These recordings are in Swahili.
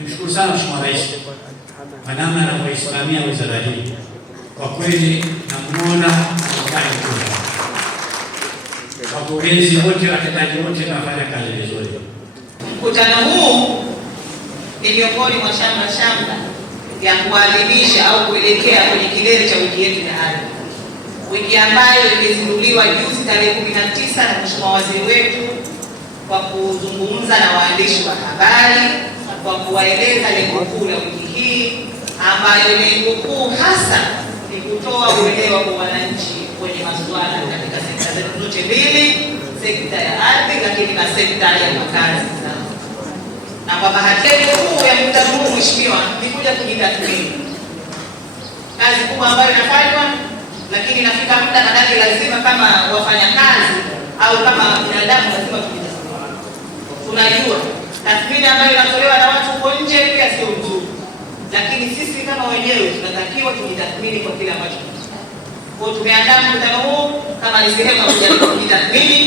Nimshukuru sana Mheshimiwa Rais kwa namna anavyoisimamia wizara hii. Kwa kweli namuona anafanya kazi. Wakurugenzi wote, watendaji wote wanafanya kazi vizuri. Mkutano huu ni miongoni mwa shamra ya kuadhimisha au kuelekea kwenye kilele cha wiki yetu ya ardhi. Wiki ambayo imezinduliwa juzi tarehe 19 na Mheshimiwa Waziri wetu kwa kuzungumza na waandishi wa habari kwa kuwaeleza lengo kuu la wiki hii, ambayo lengo kuu hasa ni kutoa uelewa kwa wananchi kwenye masuala katika sekta zetu zote mbili, sekta ya ardhi lakini na sekta ya makazi. Na kwa bahati kuu ya mkutano huu Mheshimiwa ni kuja kujitathmini kazi kubwa ambayo inafanywa, lakini nafika muda nadhani lazima kama wafanyakazi au kama binadamu lazima tujitathmini. Tunajua tathmini ambayo inatolewa na watu huko nje pia sio nzuri, lakini sisi kama wenyewe tunatakiwa tujitathmini kwa kile ambacho tunafanya. Kwa hiyo tumeandaa mkutano huu kama ni sehemu ya kujaribu kujitathmini,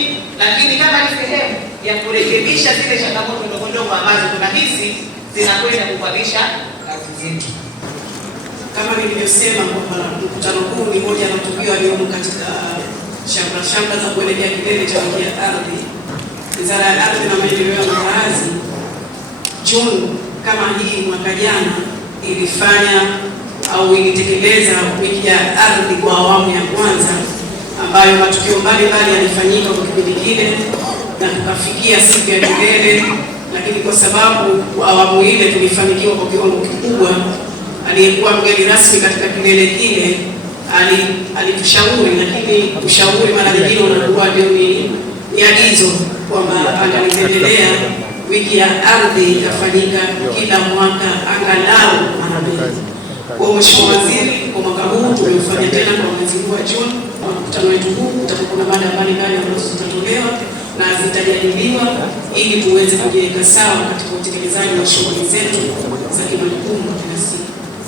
lakini kama ni sehemu ya kurekebisha zile changamoto ndogo ndogo ambazo tunahisi zinakwenda kukwamisha kazi zetu. Kama nilivyosema kwamba mkutano huu ni moja ya matukio yaliyomo katika shamra za kuelekea kilele cha wiki ya ardhi. Wizara ya Ardhi na Maendeleo ya Makazi Juni kama hii mwaka jana ilifanya au ilitekeleza wiki ya ardhi kwa awamu ya kwanza, ambayo matukio mbalimbali yalifanyika kwa kipindi kile na tukafikia siku ya kilele. Lakini kwa sababu awamu ile tulifanikiwa kwa kiwango kikubwa, aliyekuwa mgeni rasmi katika kilele kile alitushauri, lakini ushauri mara nyingine unakuwa ndio ni agizo kwamba angalipendelea wiki ya ardhi itafanyika kila mwaka angalau mara mbili. Kwa Mheshimiwa Waziri, kwa mwaka huu tumefanya tena kwa mwezi huu wa Juni. Mkutano wetu huu utakuwa na mada mbalimbali ambazo zitatolewa na zitajadiliwa ili tuweze kujiweka sawa katika utekelezaji wa shughuli zetu za kimajukumu kila siku.